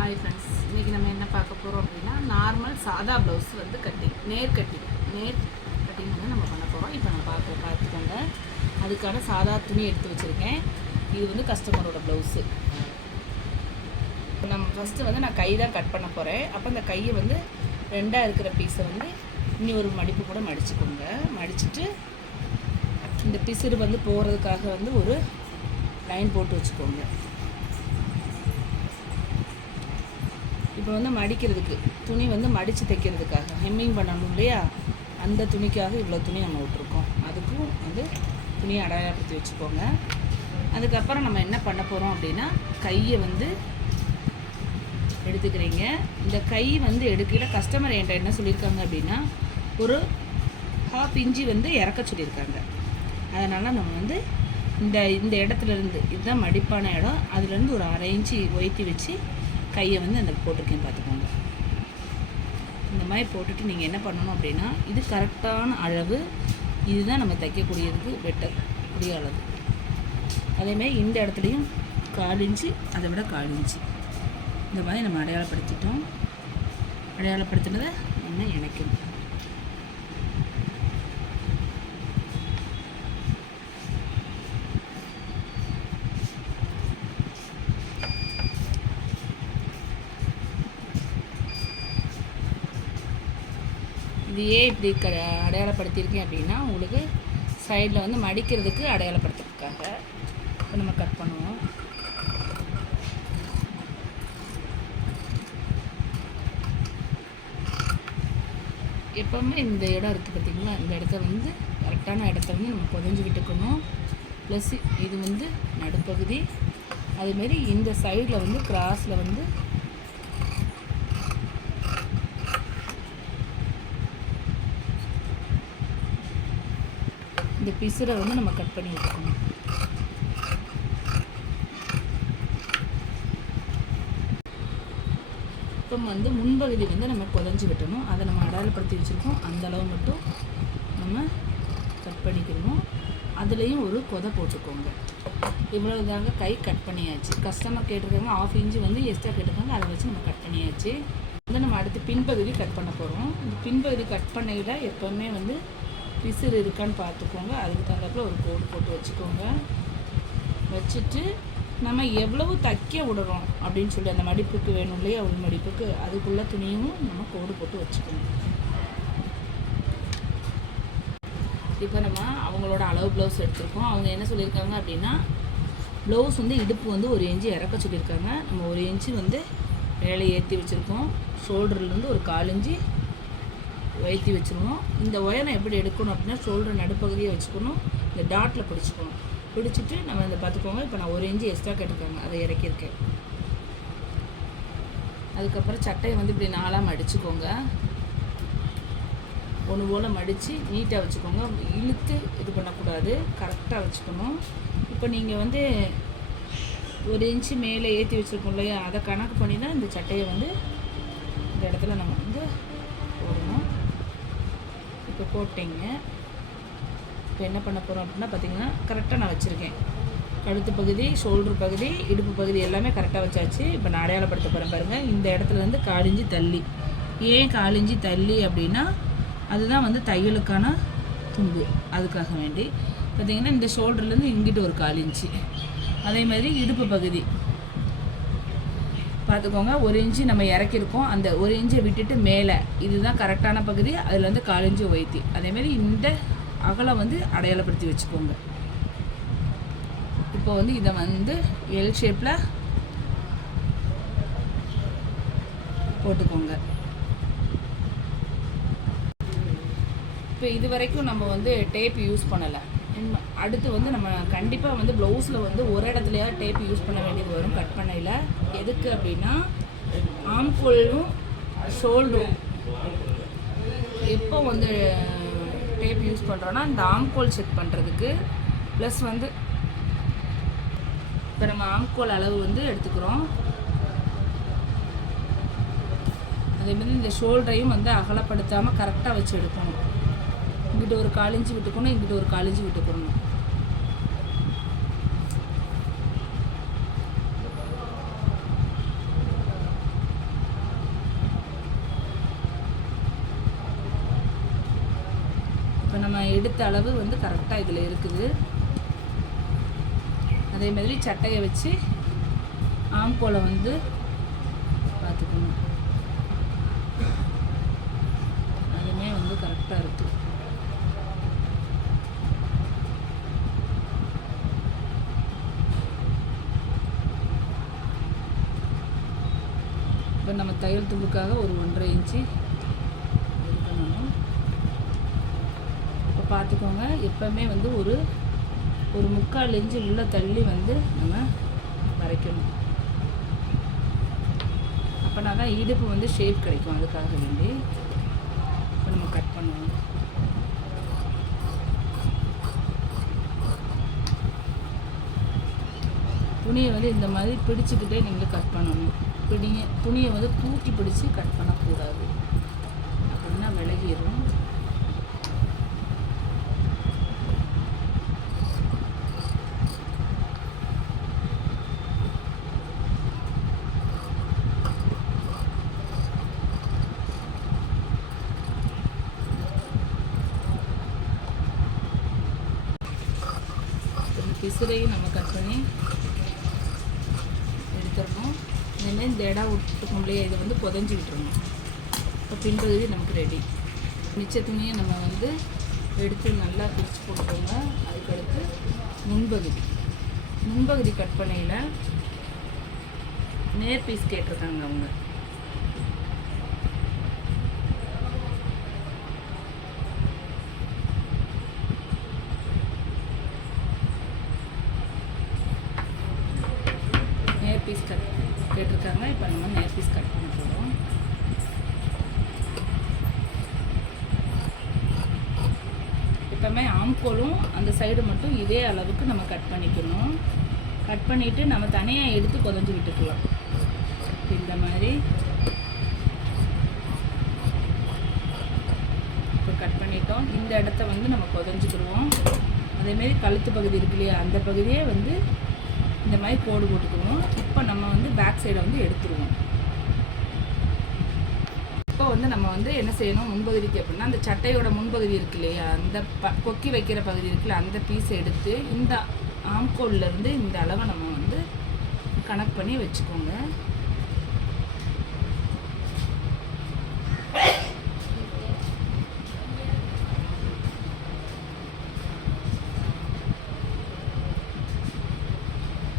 Hi friends, இன்றைக்கி நம்ம என்ன பார்க்க போகிறோம் அப்படின்னா நார்மல் சாதா ப்ளவுஸ் வந்து நேர் கட்டிங் வந்து நம்ம பண்ண போகிறோம். இப்போ நான் பார்த்துக்கோங்க. அதுக்கான சாதா துணி எடுத்து வச்சுருக்கேன். இது வந்து கஸ்டமரோட ப்ளவுஸு. நம்ம ஃபஸ்ட்டு வந்து நான் கை தான் கட் பண்ண போகிறேன். அப்போ அந்த கையை வந்து ரெண்டாக இருக்கிற பீஸை வந்து இன்னி ஒரு மடிப்பு கூட மடிச்சுக்கோங்க. மடிச்சுட்டு இந்த பிசுறு வந்து போகிறதுக்காக வந்து ஒரு லைன் போட்டு வச்சுக்கோங்க. இப்போ வந்து மடிக்கிறதுக்கு துணி வந்து மடித்து தைக்கிறதுக்காக ஹெம்மிங் பண்ணணும் இல்லையா, அந்த துணிக்காக இவ்வளோ துணி நம்ம விட்ருக்கோம். அதுக்கும் வந்து துணியை அடையாளப்படுத்தி வச்சுக்கோங்க. அதுக்கப்புறம் நம்ம என்ன பண்ண போகிறோம் அப்படின்னா கையை வந்து எடுத்துக்கிறீங்க. இந்த கை வந்து எடுக்கல கஸ்டமர் என்கிட்ட என்ன சொல்லியிருக்காங்க அப்படின்னா ஒரு 1/2 இன்ச்சு வந்து இறக்க சொல்லியிருக்காங்க. அதனால் நம்ம வந்து இந்த இடத்துலேருந்து இதுதான் மடிப்பான இடம், அதுலேருந்து ஒரு 1/2 இன்ச்சு ஒய்த்தி வச்சு கையை வந்து அந்த போட்டிருக்கேன் பார்த்துக்கோங்க. இந்த மாதிரி போட்டுட்டு நீங்கள் என்ன பண்ணணும் அப்படின்னா இது கரெக்டான அளவு, இதுதான் நம்ம தைக்கக்கூடியதுக்கு வெட்டக்கூடிய அளவு. அதேமாதிரி இந்த இடத்துலையும் 1/4 இன்ச்சு, அதை விட 1/4 இன்ச்சு இந்த மாதிரி நம்ம அடையாளப்படுத்திட்டோம். அடையாளப்படுத்தினதை நம்ம இணைக்கணும். இது ஏன் இப்படி அடையாளப்படுத்தியிருக்கேன் அப்படின்னா உங்களுக்கு சைடில் வந்து மடிக்கிறதுக்கு அடையாளப்படுத்துறதுக்காக. இப்போ நம்ம கட் பண்ணுவோம். எப்போவுமே இந்த இடம் இருக்குது பார்த்திங்களா, இந்த இடத்த வந்து கரெக்டான இடத்த வந்து நம்ம புதஞ்சு விட்டுக்கணும். ப்ளஸ் இது வந்து நடுப்பகுதி. அதுமாரி இந்த சைடில் வந்து கிராஸில் வந்து இந்த பிசுரை வந்து நம்ம கட் பண்ணி விட்டுக்கணும். இப்போ வந்து முன்பகுதி வந்து நம்ம புதஞ்சு விட்டணும். அதை நம்ம அடையாளப்படுத்தி வச்சுருக்கோம். அந்த அளவு மட்டும் நம்ம கட் பண்ணிக்கணும். அதுலேயும் ஒரு கொதை போட்டுக்கோங்க. இவ்வளோ தாங்க கை கட் பண்ணியாச்சு. கஸ்டமர் கேட்டிருக்காங்க 1/2 இன்ச்சு வந்து எக்ஸ்ட்ரா கேட்டிருக்காங்க, அதை வச்சு நம்ம கட் பண்ணியாச்சு. வந்து நம்ம அடுத்து பின்பகுதி கட் பண்ண போகிறோம். இந்த பின்பகுதி கட் பண்ணியில் எப்போவுமே வந்து பிசுறு இருக்கான்னு பார்த்துக்கோங்க. அதுக்கு தகுந்தாப்புல ஒரு கோடு போட்டு வச்சுக்கோங்க. வச்சுட்டு நம்ம எவ்வளவு தைக்க விடுறோம் அப்படின்னு சொல்லி அந்த மடிப்புக்கு வேணும் இல்லையா, உள் மடிப்புக்கு, அதுக்குள்ள துணியும் நம்ம கோடு போட்டு வச்சுக்கணும். இப்போ நம்ம அவங்களோட அளவு ப்ளவுஸ் எடுத்திருக்கோம். அவங்க என்ன சொல்லியிருக்காங்க அப்படின்னா ப்ளவுஸ் வந்து இடுப்பு வந்து 1 இன்ச்சு இறக்க சொல்லியிருக்காங்க. நம்ம 1 இன்ச்சு வந்து மேலே ஏற்றி வச்சுருக்கோம். ஷோல்டர்லேருந்து ஒரு 1/4 இன்ச்சு உயர்த்தி வச்சுருவோம். இந்த உயரம் எப்படி எடுக்கணும் அப்படின்னா ஷோல்டர் நடுப்பகுதியை வச்சுக்கணும். இந்த டாட்டில் பிடிச்சிக்கணும். பிடிச்சிட்டு நம்ம இந்த பார்த்துக்கோங்க. இப்போ நான் 1 இன்ச்சு எக்ஸ்ட்ரா கேட்டிருக்காங்க, அதை இறக்கியிருக்கேன். அதுக்கப்புறம் சட்டையை வந்து இப்படி 4ஆக மடிச்சுக்கோங்க. ஒன்று போல் மடித்து நீட்டாக வச்சுக்கோங்க. இழுத்து இது பண்ணக்கூடாது, கரெக்டாக வச்சுக்கணும். இப்போ நீங்கள் வந்து 1 இன்ச்சு மேலே ஏற்றி வச்சுருக்கோம் இல்லையா, அதை கணக்கு பண்ணி தான் இந்த சட்டையை வந்து இந்த இடத்துல நம்ம வந்து போடணும். இப்போ போட்டிங்க. இப்போ என்ன பண்ண போகிறோம் அப்படின்னா பார்த்திங்கன்னா கரெக்டாக நான் வச்சுருக்கேன். கழுத்து பகுதி, ஷோல்டர் பகுதி, இடுப்பு பகுதி எல்லாமே கரெக்டாக வச்சாச்சு. இப்போ நான் அடையாளப்படுத்த போகிறேன் பாருங்கள். இந்த இடத்துலேருந்து 1/4 இன்ச்சு தள்ளி. ஏன் 1/4 இன்ச்சு தள்ளி அப்படின்னா அதுதான் வந்து தையலுக்கான தும்பு. அதுக்காக வேண்டி பார்த்திங்கன்னா இந்த ஷோல்டர்லேருந்து இங்கிட்டு ஒரு 1/4 இன்ச்சு. அதே மாதிரி இடுப்பு பகுதி பார்த்துக்கோங்க. 1 இன்ச்சு நம்ம இறக்கியிருக்கோம். அந்த 1 இன்ச்சை விட்டுட்டு மேலே இதுதான் கரெக்டான பகுதி, அதில் வந்து 1/4 இன்ச்சு உயர்த்தி அதேமாதிரி இந்த அகலம் வந்து அடையாளப்படுத்தி வச்சுக்கோங்க. இப்போ வந்து இதை வந்து எல் ஷேப்பில் போட்டுக்கோங்க. இப்போ இது வரைக்கும் நம்ம வந்து டேப் யூஸ் பண்ணலை. அடுத்து வந்து நம்ம கண்டிப்பாக வந்து ப்ளவுஸில் வந்து ஒரு இடத்துலையா டேப் யூஸ் பண்ண வேண்டியது வரும் கட் பண்ணையில். எதுக்கு அப்படின்னா ஆம்கோலும் ஷோல்டரும் எப்போ வந்து டேப் யூஸ் பண்ணுறோன்னா இந்த ஆம்கோல் செக் பண்ணுறதுக்கு. ப்ளஸ் வந்து இப்போ நம்ம ஆம்கோல் அளவு வந்து எடுத்துக்கிறோம். அதேமாதிரி இந்த ஷோல்டரையும் வந்து அகலப்படுத்தாமல் கரெக்டாக வச்சு எடுக்கணும். இங்கிட்ட ஒரு 1/4 இன்ச்சு விட்டுக்கணும், இங்கிட்ட ஒரு 1/4 இன்ச்சு விட்டுக்கணும். நம்ம எடுத்த அளவு வந்து கரெக்டாக இதில் இருக்குது. அதே மாதிரி சட்டையை வச்சு ஆம்கோலை வந்து பார்த்துக்கணும். அதுவுமே வந்து கரெக்டாக இருக்குது. இப்போ நம்ம தையல் துண்டுக்காக ஒரு 1.5 இன்ச்சு இது பண்ணணும். இப்போ பார்த்துக்கோங்க, எப்போவுமே வந்து ஒரு 3/4 இன்ச்சு உள்ள தள்ளி வந்து நம்ம வரைக்கணும். அப்போனா தான் இடுப்பு வந்து ஷேப் கிடைக்கும். அதுக்காக வேண்டி இப்போ நம்ம கட் பண்ணுவோம். துணியை வந்து இந்த மாதிரி பிடிச்சிக்கிட்டே நீங்கள் கட் பண்ணணும். துணியை வந்து தூக்கி பிடிச்சி கட் பண்ணக்கூடாது, அப்படின்னா விலகிடும். பிசுரையும் நம்ம கட் பண்ணி எடுத்துடணும். இனிமேல் இந்த இடம் விட்டுக்கணும் இல்லையா, இதை வந்து புதஞ்சி விட்டுறணும். இப்போ பின்பகுதி நமக்கு ரெடி. மிச்ச துணியை நம்ம வந்து எடுத்து நல்லா பிரித்து போட்டுக்கோங்க. அதுக்கடுத்து முன்பகுதி கட் பண்ணையில் நேர் பீஸ் கேட்டிருக்காங்க அவங்க. நேர் பீஸ் கட் கேட்டிருக்காங்க. இப்போ நம்ம நேர் பீஸ் கட் பண்ண போகிறோம். எப்போவுமே ஆம்கோலும் அந்த சைடு மட்டும் இதே அளவுக்கு நம்ம கட் பண்ணிக்கணும். கட் பண்ணிவிட்டு நம்ம தனியாக எடுத்து புதஞ்சி விட்டுக்கலாம். இந்த மாதிரி இப்போ கட் பண்ணிட்டோம். இந்த இடத்த வந்து நம்ம புதஞ்சிக்கிடுவோம். அதேமாரி கழுத்து பகுதி இருக்கு இல்லையா, அந்த பகுதியே வந்து இந்த மாதிரி கோடு போட்டுக்குவோம். இப்போ நம்ம வந்து பேக் சைடை வந்து எடுத்துருவோம். இப்போ வந்து நம்ம வந்து என்ன செய்யணும், முன்பகுதிக்கு அப்படின்னா அந்த சட்டையோட முன்பகுதி இருக்கு இல்லையா, அந்த கொக்கி வைக்கிற பகுதி இருக்குல்ல, அந்த பீஸை எடுத்து இந்த ஆம்கோல்லேருந்து இந்த அளவை நம்ம வந்து கனெக்ட் பண்ணி வச்சுக்கோங்க.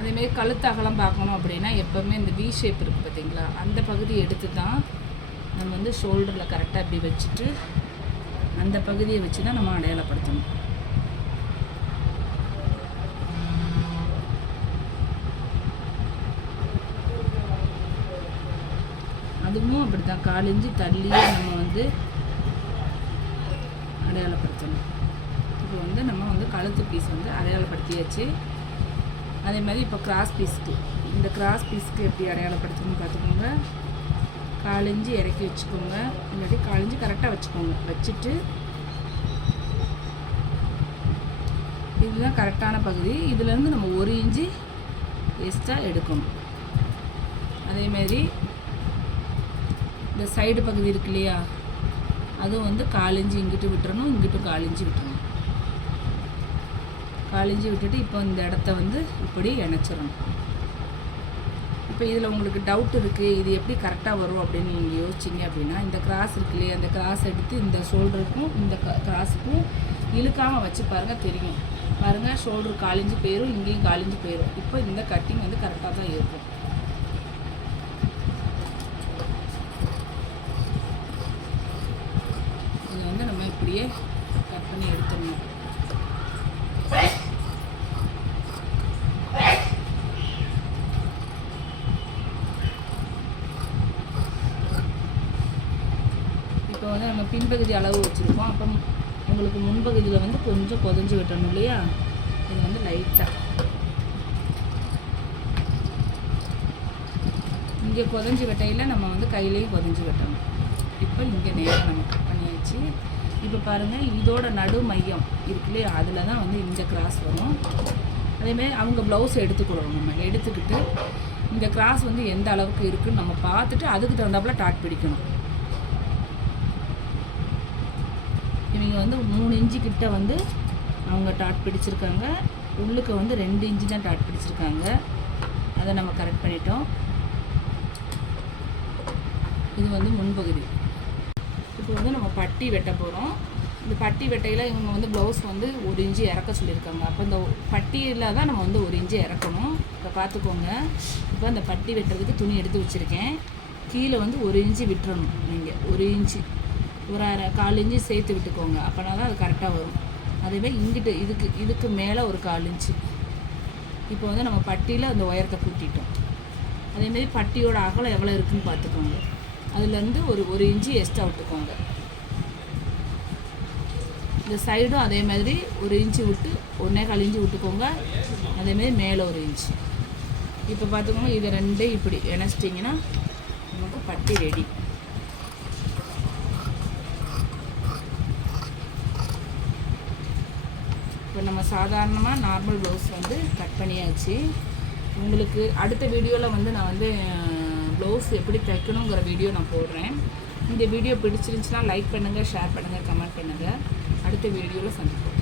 அதேமாரி கழுத்து அகலம் பார்க்கணும் அப்படின்னா எப்போவுமே இந்த வி ஷேப் இருக்குது பார்த்தீங்களா, அந்த பகுதியை எடுத்து தான் நம்ம வந்து ஷோல்டரில் கரெக்டாக இப்படி வச்சுட்டு அந்த பகுதியை வச்சு தான் நம்ம அடையாளப்படுத்தணும். அதுவும் அப்படி தான் 1/4 இன்ச்சு தள்ளியே நம்ம வந்து அடையாளப்படுத்தணும். இப்போ வந்து நம்ம வந்து கழுத்து பீஸ் வந்து அடையாளப்படுத்தியாச்சு. அதே மாதிரி இப்போ கிராஸ் பீஸ்க்கு, இந்த கிராஸ் பீஸ்க்கு எப்படி அடையாளப்படுத்தணும்னு பார்த்துக்கோங்க. 1/4 இன்ச்சு இறக்கி வச்சுக்கோங்க, இல்லாட்டி 1/4 இன்ச்சு கரெக்டாக வச்சுக்கோங்க. வச்சுட்டு இதுதான் கரெக்டான பகுதி. இதுலேருந்து நம்ம 1 இன்ச்சு எக்ஸ்ட்ரா எடுக்கணும். அதேமாரி இந்த சைடு பகுதி இருக்கு இல்லையா, அதுவும் வந்து 1/4 இன்ச்சு இங்கிட்டு விட்டுறணும், இங்கிட்டும் 1/4 இன்ச்சு விட்டுறணும். 1/4 இன்ச்சு விட்டுட்டு இப்போ இந்த இடத்த வந்து இப்படி இணைச்சிடணும். இப்போ இதில் உங்களுக்கு டவுட் இருக்குது, இது எப்படி கரெக்டாக வரும் அப்படின்னு நீங்கள் யோசிச்சிங்க அப்படின்னா, இந்த கிராஸ் இருக்கு இல்லையா, அந்த கிராஸ் எடுத்து இந்த ஷோல்டருக்கும் இந்த கிராஸுக்கும் இழுக்காமல் வச்சு பாருங்கள், தெரியும். பாருங்கள், ஷோல்டர் 1/4 இன்ச்சு போயிடும், இங்கேயும் 1/4 இன்ச்சு போயிடும். இப்போ இந்த கட்டிங் வந்து கரெக்டாக தான் இருக்கும். இதை வந்து நம்ம இப்படியே கட் பண்ணி எடுத்துடணும். இப்போ வந்து நம்ம பின்பகுதி அளவு வச்சுருக்கோம். அப்போ உங்களுக்கு முன்பகுதியில் வந்து கொஞ்சம் புதஞ்சி விட்டணும் இல்லையா, இது வந்து லைட்டாக இங்கே புதஞ்சி வெட்டையில் நம்ம வந்து கையிலையும் புதஞ்சி வெட்டணும். இப்போ இங்கே நேரம் நம்ம கட் பண்ணியாச்சு. இப்போ பாருங்கள், இதோட நடு மையம் இருக்கு இல்லையா, அதில் தான் வந்து இந்த கிராஸ் வரும். அதேமாதிரி அவங்க ப்ளவுஸ் எடுத்துக்கிடணும். நம்ம எடுத்துக்கிட்டு இந்த கிராஸ் வந்து எந்த அளவுக்கு இருக்குதுன்னு நம்ம பார்த்துட்டு அதுக்கு தகுந்தாப்புல டாட் பிடிக்கணும். இவங்க வந்து 3 இன்ச்சு கிட்ட வந்து அவங்க டாட் பிடிச்சிருக்காங்க. உள்ளுக்கு வந்து 2 இன்ச்சு தான் டாட் பிடிச்சிருக்காங்க. அதை நம்ம கரெக்ட் பண்ணிட்டோம். இது வந்து முன்பகுதி. இப்போ வந்து நம்ம பட்டி வெட்ட போகிறோம். இந்த பட்டி வெட்டையில் இவங்க வந்து ப்ளவுஸ் வந்து 1 இன்ச்சு இறக்க சொல்லியிருக்காங்க. அப்போ இந்த பட்டியில் தான் நம்ம வந்து 1 இன்ச்சு இறக்கணும். இப்போ பார்த்துக்கோங்க. இப்போ அந்த பட்டி வெட்டுறதுக்கு துணி எடுத்து வச்சுருக்கேன். கீழே வந்து 1 இன்ச்சு விட்டுறணும். நீங்கள் 1 இன்ச்சு ஒரு 1/4 இன்ச்சு சேர்த்து விட்டுக்கோங்க. அப்போனா தான் அது கரெக்டாக வரும். அதேமாதிரி இங்கிட்டு இதுக்கு மேலே ஒரு 1/4 இன்ச்சு. இப்போ வந்து நம்ம பட்டியில் அந்த உயரத்தை கூட்டிட்டோம். அதேமாரி பட்டியோட அகலம் எவ்வளோ இருக்குதுன்னு பார்த்துக்கோங்க. அதுலேருந்து ஒரு 1 இன்ச்சு எக்ஸ்ட்ரா விட்டுக்கோங்க. இந்த சைடும் அதே மாதிரி 1 இன்ச்சு விட்டு 1/4 இன்ச்சு விட்டுக்கோங்க. அதேமாதிரி மேலே 1 இன்ச்சு. இப்போ பார்த்துக்கோங்க. இதை 2 இப்படி இணைச்சிட்டிங்கன்னா நமக்கு பட்டி ரெடி. இப்போ நம்ம சாதாரணமாக நார்மல் ப்ளவுஸ் வந்து கட் பண்ணியாச்சு. உங்களுக்கு அடுத்த வீடியோவில் வந்து நான் வந்து ப்ளவுஸ் எப்படி தைக்கணுங்கிற வீடியோ நான் போடுறேன். இந்த வீடியோ பிடிச்சிருந்துச்சுன்னா லைக் பண்ணுங்கள், ஷேர் பண்ணுங்கள், கமெண்ட் பண்ணுங்கள். அடுத்த வீடியோவில் சந்திப்போம்.